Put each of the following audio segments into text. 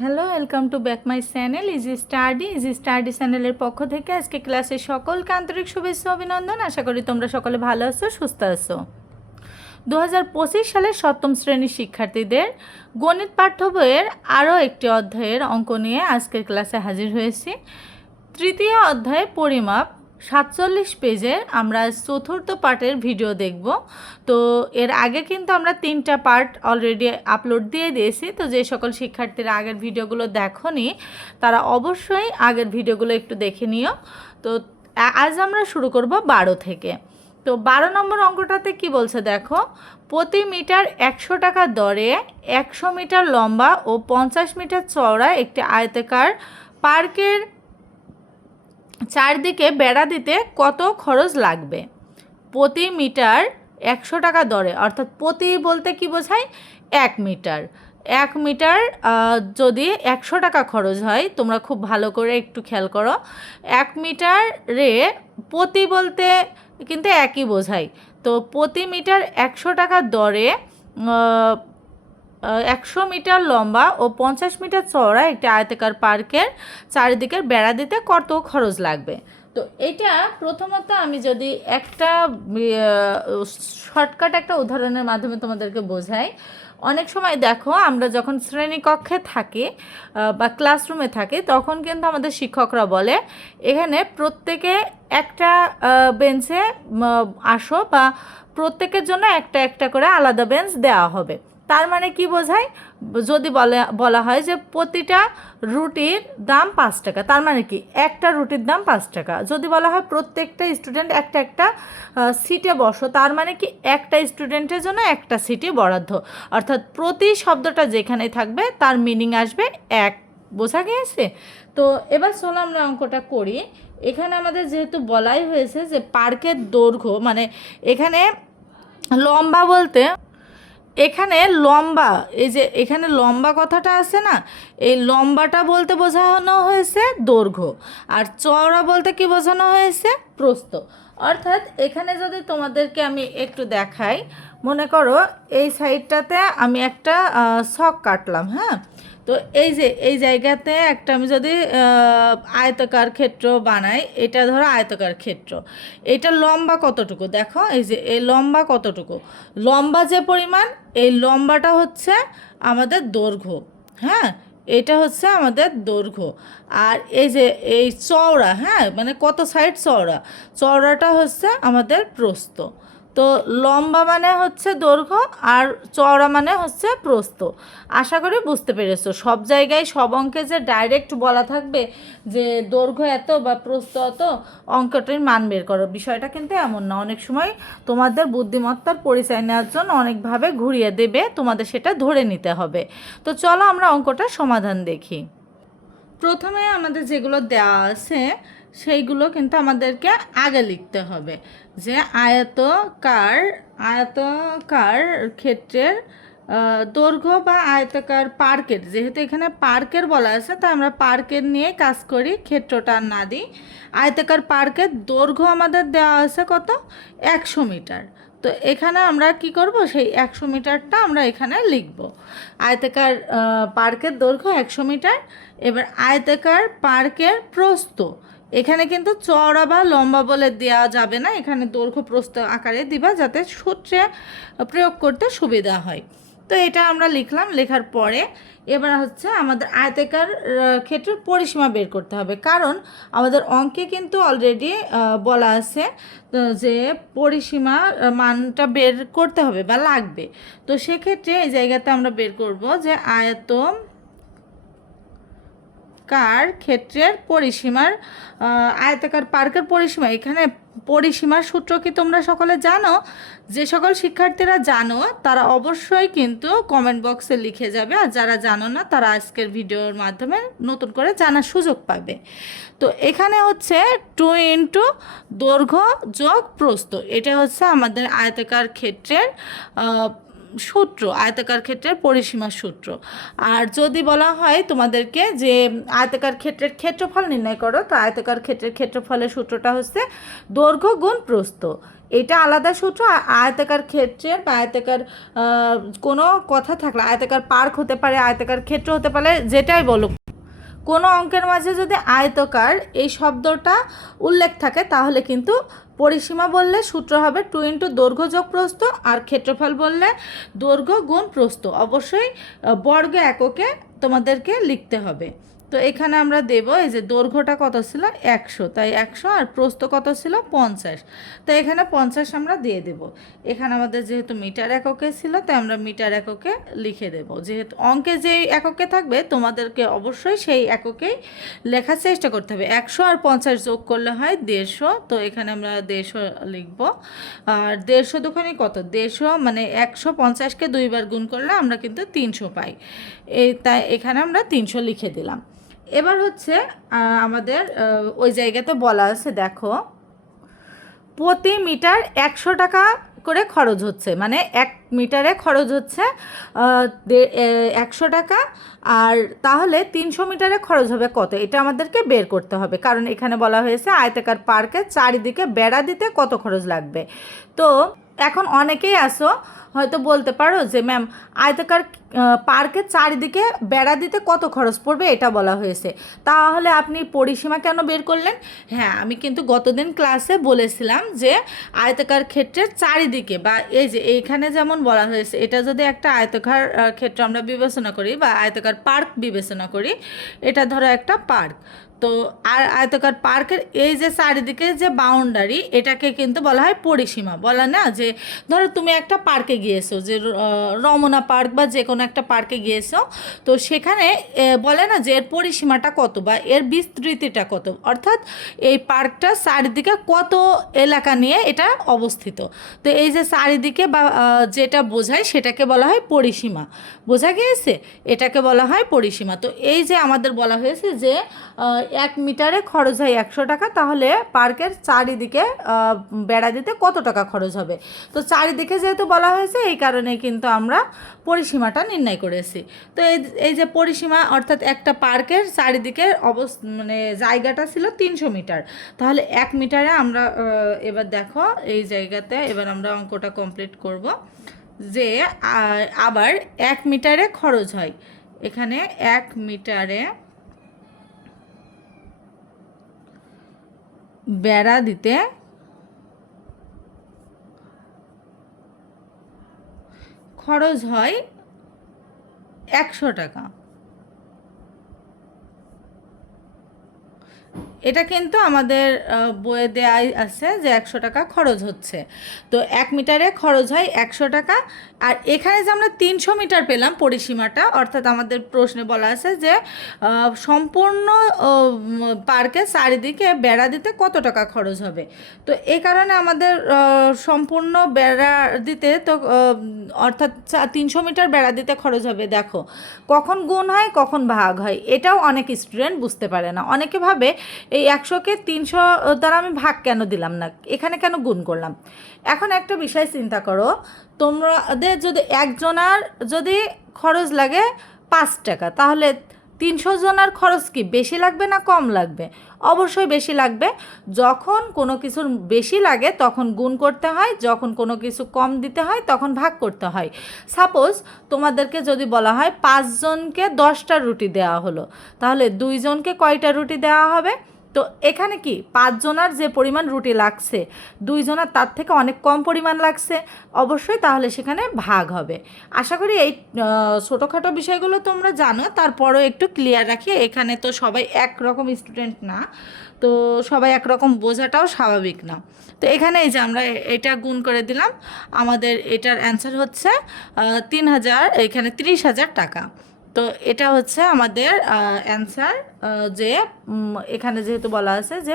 Hello welcome to back my channel easy study easy study চ্যানেলের পক্ষ থেকে আজকে ক্লাসের সকলকে আন্তরিক শুভেচ্ছা, অভিনন্দন। আশা করি তোমরা সকলে ভালো আছো, সুস্থ আছো। দু হাজার পঁচিশ সালের সপ্তম শ্রেণির শিক্ষার্থীদের গণিত পাঠ্য বইয়ের আরও একটি অধ্যায়ের অঙ্ক নিয়ে আজকের ক্লাসে হাজির হয়েছি। তৃতীয় অধ্যায় পরিমাপ সাতচল্লিশ পেজের আমরা চতুর্থ পার্টের ভিডিও দেখব। তো এর আগে কিন্তু আমরা তিনটা পার্ট অলরেডি আপলোড দিয়ে দিয়েছি। তো যে সকল শিক্ষার্থীরা আগের ভিডিওগুলো দেখনি, তারা অবশ্যই আগের ভিডিওগুলো একটু দেখে নিও। তো আজ আমরা শুরু করব বারো থেকে। তো বারো নম্বর অঙ্কটাতে কি বলছে দেখো, প্রতি মিটার একশো টাকা দরে একশো মিটার লম্বা ও পঞ্চাশ মিটার চওড়া একটি আয়তাকার পার্কের চারদিকে বেড়া দিতে কত খরচ লাগবে? প্রতি মিটার একশো টাকা দরে, অর্থাৎ প্রতি বলতে কি বোঝায়? এক মিটার। এক মিটার যদি একশো টাকা খরচ হয়, তোমরা খুব ভালো করে একটু খেয়াল করো, এক মিটারে প্রতি বলতে কিন্তু একই বোঝায়। তো প্রতি মিটার একশো টাকা দরে একশো মিটার লম্বা ও পঞ্চাশ মিটার চওড়া একটি আয়তাকার পার্কের চারিদিকের বেড়া দিতে কত খরচ লাগবে? তো এটা প্রথমত আমি যদি একটা শর্টকাট একটা উদাহরণের মাধ্যমে তোমাদেরকে বোঝাই। অনেক সময় দেখো, আমরা যখন শ্রেণীকক্ষে থাকি বা ক্লাসরুমে থাকি, তখন কিন্তু আমাদের শিক্ষকরা বলে, এখানে প্রত্যেকে একটা বেঞ্চে আসো বা প্রত্যেকের জন্য একটা একটা করে আলাদা বেঞ্চ দেওয়া হবে। তার মানে কি বোঝায়? যদি বলে, বলা হয় যে প্রতিটা রুটির দাম পাঁচ টাকা, তার মানে কি? একটা রুটির দাম পাঁচ টাকা। যদি বলা হয় প্রত্যেকটা স্টুডেন্ট একটা একটা সিটে বসো, তার মানে কি? একটা স্টুডেন্টের জন্য একটা সিটই বরাদ্দ। অর্থাৎ প্রতি শব্দটা যেখানে থাকবে, তার মিনিং আসবে এক। বোঝা গিয়েছে? তো এবার চলো আমরা অঙ্কটা করি। এখানে আমাদের যেহেতু বলাই হয়েছে যে পার্কের দৈর্ঘ্য মানে এখানে লম্বা বলতে এখানে লম্বা, এই যে এখানে লম্বা কথাটা আছে না, এই লম্বাটা বলতে বোঝানো হয়েছে দৈর্ঘ্য, আর চওড়া বলতে কি বোঝানো হয়েছে? প্রস্থ। অর্থাৎ এখানে যদি তোমাদেরকে আমি একটু দেখাই, মনে করো এই সাইডটাতে আমি একটা শখ কাটলাম হ্যাঁ? তো এই যে, এই জায়গাতে একটা আমি যদি আয়তাকার ক্ষেত্র বানাই, এটা ধরো আয়তাকার ক্ষেত্র। এটা লম্বা কতটুকু? দেখো, এই যে, এই লম্বা কতটুকু? লম্বা যে পরিমাণ, এই লম্বাটা হচ্ছে আমাদের দৈর্ঘ্য হ্যাঁ? এটা হচ্ছে আমাদের দৈর্ঘ্য। আর এই যে, এই চওড়া হ্যাঁ? মানে কত সাইড চওড়া? চওড়াটা হচ্ছে আমাদের প্রস্থ। তো লম্বা মানে হচ্ছে দৈর্ঘ্য আর চওড়া মানে হচ্ছে প্রস্থ। আশা করি বুঝতে পেরেছ। সব জায়গায় সব অঙ্কে যে ডাইরেক্ট বলা থাকবে যে দৈর্ঘ্য এত বা প্রস্থ এত অঙ্কটির মান বের করো। বিষয়টা কিন্তু এমন না। অনেক সময় তোমাদের বুদ্ধিমত্তার পরিচয় নেওয়ার জন্য অনেকভাবে ঘুরিয়ে দেবে, তোমাদের সেটা ধরে নিতে হবে। তো চলো আমরা অঙ্কটার সমাধান দেখি। প্রথমে আমাদের যেগুলো দেওয়া আছে সেইগুলো কিন্তু আমাদেরকে আগে লিখতে হবে। যে আয়তকার আয়তকার ক্ষেত্রের দৈর্ঘ্য বা আয়তাকার পার্কের, যেহেতু এখানে পার্কের বলা আছে, তাই আমরা পার্কের নিয়ে কাজ করি ক্ষেত্রটা না দিই। আয়তাকার পার্কের দৈর্ঘ্য আমাদের দেওয়া আছে কত? একশো মিটার। তো এখানে আমরা কি করব? সেই একশো মিটারটা আমরা এখানে লিখব। আয়তাকার পার্কের দৈর্ঘ্য একশো মিটার, এবার আয়তাকার পার্কের প্রস্থ। এখানে কিন্তু চওড়া বা লম্বা বলে দেওয়া যাবে না। এখানে দৈর্ঘ্য প্রস্থ আকারে দিবা যাতে সূত্রে প্রয়োগ করতে সুবিধা হয়। তো এটা আমরা লিখলাম লেখার পরে এবার হচ্ছে আমাদের আয়তাকার আহ, ক্ষেত্রের পরিসীমা বের করতে হবে। কারণ আমাদের অঙ্কে কিন্তু অলরেডি বলা আছে যে পরিসীমা মানটা বের করতে হবে বা লাগবে। তো সেক্ষেত্রে এই জায়গাতে আমরা বের করব যে আয়ত কার ক্ষেত্রের পরিসীমার আয়তাকার পার্কের পরিসীমা? এখানে পরিসীমার সূত্র কি তোমরা সকলে জানো? যে সকল শিক্ষার্থীরা জানো, তারা অবশ্যই কিন্তু কমেন্ট বক্সে লিখে যাবে। আর যারা জানো না, তারা আজকের ভিডিওর মাধ্যমে নতুন করে জানার সুযোগ পাবে। তো এখানে হচ্ছে টু ইন্টু দৈর্ঘ্য যোগ প্রস্ত এটা হচ্ছে আমাদের আয়তাকার ক্ষেত্রের সূত্র, আয়তাকার ক্ষেত্রের পরিসীমার সূত্র। আর যদি বলা হয় তোমাদেরকে যে আয়তাকার ক্ষেত্রের ক্ষেত্রফল নির্ণয় করো, তো আয়তাকার ক্ষেত্রের ক্ষেত্রফলের সূত্রটা হচ্ছে দৈর্ঘ্য গুণ প্রস্থ। এটা আলাদা সূত্র আয়তাকার ক্ষেত্রের বা আয়তাকার কোনো কথা থাকলে, আয়তাকার পার্ক হতে পারে, আয়তাকার ক্ষেত্র হতে পারে, যেটাই বলো কোনো অঙ্কের মাঝে যদি আয়তকার এই শব্দটা উল্লেখ থাকে, তাহলে কিন্তু পরিসীমা বললে সূত্র হবে টু ইন্টু দৈর্ঘ্য যোগ প্রস্থ আর ক্ষেত্রফল বললে দৈর্ঘ্য গুণ প্রস্থ। অবশ্যই বর্গ এককে তোমাদেরকে লিখতে হবে। তো এখানে আমরা দেব, এই যে দৈর্ঘ্যটা কত ছিল? একশো। তাই একশো আর প্রস্থ কত ছিল? পঞ্চাশ। তো এখানে পঞ্চাশ আমরা দিয়ে দেব। এখানে আমাদের যেহেতু মিটার এককে ছিল, তাই আমরা মিটার এককে লিখে দেব। যেহেতু অঙ্কে যে এককে থাকবে, তোমাদেরকে অবশ্যই সেই এককেই লেখার চেষ্টা করতে হবে। একশো আর পঞ্চাশ যোগ করলে হয় দেড়শো। তো এখানে আমরা দেড়শো লিখব। আর দেড়শো দোকানে কত? দেড়শো মানে একশো পঞ্চাশকে দুইবার গুণ করলে আমরা কিন্তু তিনশো পাই। এই তাই এখানে আমরা তিনশো লিখে দিলাম। এবার হচ্ছে আমাদের ওই জায়গাতে বলা আছে, দেখো। প্রতি মিটার একশো টাকা করে খরচ হচ্ছে। মানে এক মিটারে খরচ হচ্ছে একশো টাকা, আর তাহলে তিনশো মিটারে খরচ হবে কত? এটা আমাদেরকে বের করতে হবে। কারণ এখানে বলা হয়েছে, আয়তাকার পার্কে চারিদিকে বেড়া দিতে কত খরচ লাগবে? তো এখন অনেকেই আসো, হয়তো বলতে পারো যে, ম্যাম, আয়তাকার পার্কের চারিদিকে বেড়া দিতে কত খরচ পড়বে? এটা বলা হয়েছে। তাহলে আপনি পরিসীমা কেন বের করলেন? হ্যাঁ আমি কিন্তু গতদিন ক্লাসে বলেছিলাম যে, আয়তাকার ক্ষেত্রের চারিদিকে বা এই যে, এইখানে যেমন বলা হয়েছে, এটা যদি একটা আয়তাকার ক্ষেত্র আমরা বিবেচনা করি বা আয়তাকার পার্ক বিবেচনা করি, এটা ধরো একটা পার্ক। তো আর আয়তাকার পার্কের এই যে চারিদিকে যে বাউন্ডারি এটাকে কিন্তু বলা হয় পরিসীমা। বলা না যে ধরো তুমি একটা পার্কে গিয়েছো, যে রমনা পার্ক বা যে কোনো একটা পার্কে গিয়েছো, তো সেখানে বলে না যে এর পরিসীমাটা কত বা এর বিস্তৃতিটা কত? অর্থাৎ এই পার্কটা চারিদিকে কত এলাকা নিয়ে এটা অবস্থিত। তো এই যে চারিদিকে বা যেটা বোঝায় সেটাকে বলা হয় পরিসীমা। বোঝা গিয়েছে? এটাকে বলা হয় পরিসীমা। তো এই যে আমাদের বলা হয়েছে যে এক মিটারে খরচ হয় একশো টাকা, তাহলে পার্কের চারিদিকে বেড়া দিতে কত টাকা খরচ হবে? তো চারিদিকে যেহেতু বলা হয়েছে, এই কারণে কিন্তু আমরা পরিসীমাটা নির্ণয় করেছি। তো এই এই যে পরিসীমা, অর্থাৎ একটা পার্কের চারিদিকে অবস মানে জায়গাটা ছিল তিনশো মিটার। তাহলে এক মিটারে আমরা এবার দেখো, এই জায়গাতে এবার আমরা অঙ্কটা কমপ্লিট করব। যে আবার এক মিটারে খরচ হয়। এখানে এক মিটারে বেড়া দিতে খরচ হয় একশো টাকা। এটা কিন্তু আমাদের বইয়ে দেয়াই আছে যে একশো টাকা খরচ হচ্ছে। তো এক মিটারে খরচ হয় একশো টাকা। আর এখানে যে আমরা তিনশো মিটার পেলাম পরিসীমাটা, অর্থাৎ আমাদের প্রশ্নে বলা আছে যে সম্পূর্ণ পার্কে চারিদিকে বেড়া দিতে কত টাকা খরচ হবে? তো এই কারণে আমাদের সম্পূর্ণ বেড়া দিতে তো অর্থাৎ তিনশো মিটার বেড়া দিতে খরচ হবে, দেখো। কখন গুণ হয়, কখন ভাগ হয়, এটাও অনেক স্টুডেন্ট বুঝতে পারে না। অনেকে ভাবে এই একশোকে তিনশো দ্বারা আমি ভাগ কেন দিলাম না? এখানে কেন গুণ করলাম? এখন একটা বিষয় চিন্তা করো তোমাদের যদি একজনার যদি খরচ লাগে পাঁচ টাকা, তাহলে তিনশো জনার খরচ কি বেশি লাগবে না কম লাগবে? অবশ্যই বেশি লাগবে। যখন কোনো কিছুর বেশি লাগে, তখন গুণ করতে হয়। যখন কোনো কিছু কম দিতে হয়, তখন ভাগ করতে হয়। সাপোজ তোমাদেরকে যদি বলা হয়, পাঁচজনকে দশটা রুটি দেওয়া হলো। তাহলে দুইজনকে কয়টা রুটি দেওয়া হবে? তো এখানে কি পাঁচজনার যে পরিমাণ রুটি লাগছে, দুইজনার তার থেকে অনেক কম পরিমাণ লাগছে, অবশ্যই তাহলে সেখানে ভাগ হবে। আশা করি এই ছোটোখাটো বিষয়গুলো তোমরা জানো, তারপরও একটু ক্লিয়ার রাখি, এখানে তো সবাই একরকম স্টুডেন্ট না, তো সবাই একরকম বোঝাটাও স্বাভাবিক না। তো এখানে এই যে আমরা এটা গুণ করে দিলাম, আমাদের এটার অ্যান্সার হচ্ছে তিন হাজার, এখানে তিরিশ হাজার টাকা। তো এটা হচ্ছে আমাদের অ্যান্সার যে এখানে যেহেতু বলা আছে যে,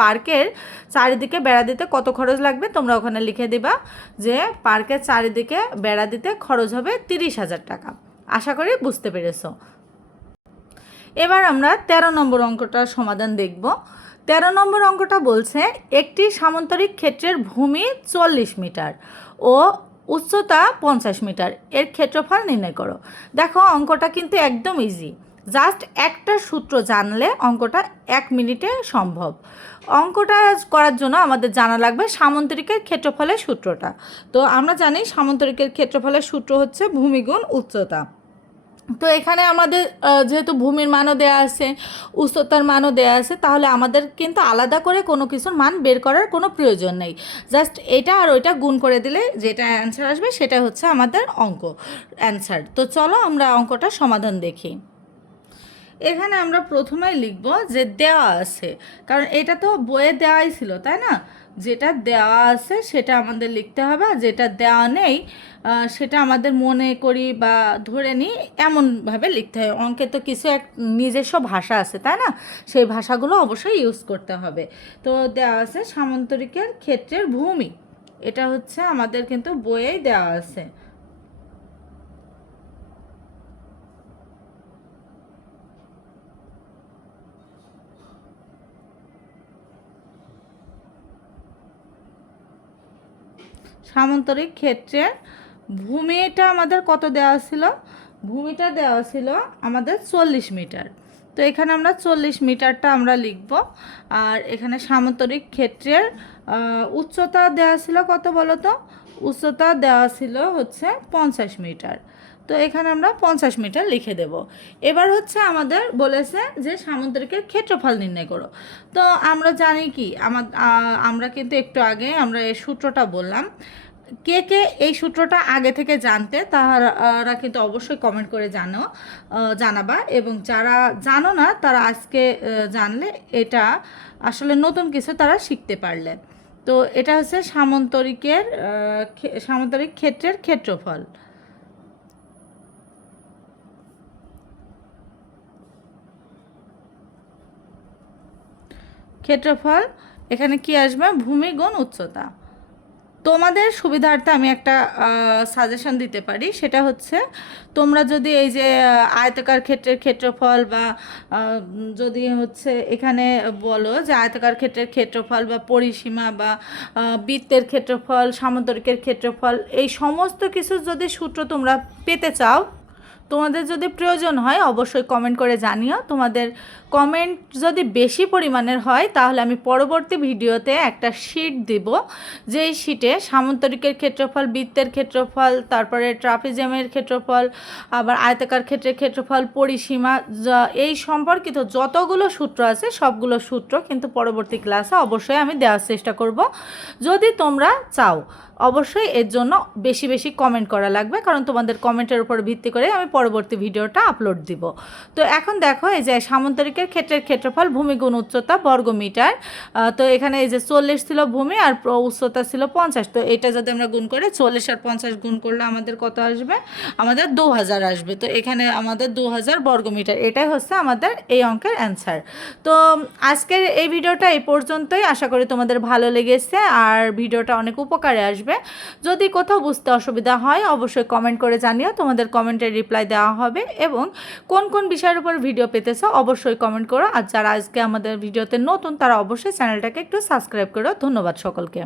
পার্কের চারিদিকে বেড়া দিতে কত খরচ লাগবে, তোমরা ওখানে লিখে দিবা যে, পার্কের চারিদিকে বেড়া দিতে খরচ হবে তিরিশ হাজার টাকা। আশা করি বুঝতে পেরেছ। এবার আমরা ১৩ নম্বর অঙ্কটার সমাধান দেখব। ১৩ নম্বর অঙ্কটা বলছে, একটি সামান্তরিক ক্ষেত্রের ভূমি চল্লিশ মিটার ও উচ্চতা পঞ্চাশ মিটার। এর ক্ষেত্রফল নির্ণয় করো। দেখো, অঙ্কটা কিন্তু একদম ইজি জাস্ট একটা সূত্র জানলে অঙ্কটা এক মিনিটে সম্ভব। অঙ্কটা করার জন্য আমাদের জানা লাগবে সামন্তরিকের ক্ষেত্রফলের সূত্রটা। তো আমরা জানি সামন্তরিকের ক্ষেত্রফলের সূত্র হচ্ছে ভূমিগুণ উচ্চতা। তো এখানে আমাদের যেহেতু ভূমির মানও দেওয়া আছে, উচ্চতার মানও দেওয়া আছে, তাহলে আমাদের কিন্তু আলাদা করে কোনো কিছুর মান বের করার কোনো প্রয়োজন নেই। জাস্ট এটা আর ওইটা গুণ করে দিলে যেটা অ্যান্সার আসবে সেটা হচ্ছে আমাদের অঙ্ক অ্যান্সার তো চলো আমরা অঙ্কটা সমাধান দেখি। এখানে আমরা প্রথমেই লিখব যে দেওয়া আছে, কারণ এটা তো বইয়ে দেওয়াই ছিল, তাই না? যেটা দেওয়া আছে সেটা আমাদের লিখতে হবে, আর যেটা দেওয়া নেই সেটা আমাদের মনে করি বা ধরে নিই এমনভাবে লিখতে হয়। অঙ্কে তো কিছু এক নিজস্ব ভাষা আছে, তাই না? সেই ভাষাগুলো অবশ্যই ইউজ করতে হবে। তো দেওয়া আছে সামন্তরিকের ক্ষেত্রের ভূমি। এটা হচ্ছে আমাদের কিন্তু বইয়েই দেওয়া আছে। সামান্তরিক ক্ষেত্রে ভূমিটা আমাদের কত দেওয়া ছিল? ভূমিটা দেওয়া ছিল আমাদের চল্লিশ মিটার। তো এখানে আমরা চল্লিশ মিটারটা আমরা লিখব। আর এখানে সামন্তরিক ক্ষেত্রের উচ্চতা দেওয়া ছিল কত বলো তো উচ্চতা দেওয়া ছিল হচ্ছে পঞ্চাশ মিটার। তো এখানে আমরা পঞ্চাশ মিটার লিখে দেব। এবার হচ্ছে আমাদের বলেছে যে সামুদ্রিকের ক্ষেত্রফল নির্ণয় করো। তো আমরা জানি কি আমার আমরা কিন্তু একটু আগে আমরা এই সূত্রটা বললাম। কে কে এই সূত্রটা আগে থেকে জানতে তারা কিন্তু অবশ্যই কমেন্ট করে জানো জানাবা এবং যারা জানো না তারা আজকে জানলে এটা আসলে নতুন কিছু তারা শিখতে পারলে। তো এটা হচ্ছে সামন্তরিকের সামন্তরিক ক্ষেত্রের ক্ষেত্রফল। ক্ষেত্রফল, এখানে কি আসবে? ভূমি গুণ উচ্চতা। তোমাদের সুবিধার্থে আমি একটা সাজেশন দিতে পারি। সেটা হচ্ছে, তোমরা যদি এই যে আয়তাকার ক্ষেত্রের ক্ষেত্রফল বা যদি হচ্ছে এখানে বলো যে আয়তাকার ক্ষেত্রের ক্ষেত্রফল বা পরিসীমা বা বৃত্তের ক্ষেত্রফল সামন্তরিকের ক্ষেত্রফল, এই সমস্ত কিছু যদি সূত্র তোমরা পেতে চাও তোমাদের যদি প্রয়োজন হয়, অবশ্যই কমেন্ট করে জানিও। তোমাদের কমেন্ট যদি বেশি পরিমাণের হয়, তাহলে আমি পরবর্তী ভিডিওতে একটা শিট দিব। যেই শিটে সামন্তরিকের ক্ষেত্রফল, বৃত্তের ক্ষেত্রফল, তারপরে ট্রাপিজিয়ামের ক্ষেত্রফল, আবার আয়তাকার ক্ষেত্রের ক্ষেত্রফল, পরিসীমা এই সম্পর্কিত যতগুলো সূত্র আছে, সবগুলো সূত্র কিন্তু পরবর্তী ক্লাসে অবশ্যই আমি দেওয়ার চেষ্টা করব। যদি তোমরা চাও অবশ্যই এর জন্য বেশি বেশি কমেন্ট করা লাগবে, কারণ তোমাদের কমেন্টের উপর ভিত্তি করে আমি পরবর্তী ভিডিওটা আপলোড দিব। তো এখন দেখো এই যে সামন্তরিকের ক্ষেত্রের ক্ষেত্রফল ভূমিগুণ উচ্চতা, বর্গ মিটার তো এখানে এই যে চল্লিশ ছিল ভূমি আর উচ্চতা ছিল পঞ্চাশ, তো এটা যদি আমরা গুণ করি চল্লিশ আর পঞ্চাশ গুণ করলে আমাদের কত আসবে? আমাদের দু হাজার আসবে, তো এখানে আমাদের দু হাজার বর্গ মিটার, এটাই হচ্ছে আমাদের এই অঙ্কের অ্যান্সার তো আজকের এই ভিডিওটা এই পর্যন্তই, আশা করি তোমাদের ভালো লেগেছে, আর ভিডিওটা অনেক উপকারে আসবে। যদি কোথাও বুঝতে অসুবিধা হয়, অবশ্যই কমেন্ট করে জানিও। তোমাদের কমেন্টের রিপ্লাই দেওয়া হবে এবং কোন কোন বিষয়ের উপর ভিডিও পেতেছো, অবশ্যই কমেন্ট করো। আর যারা আজকে আমাদের ভিডিওতে নতুন, তারা অবশ্যই চ্যানেলটাকে একটু সাবস্ক্রাইব করো ধন্যবাদ সকলকে।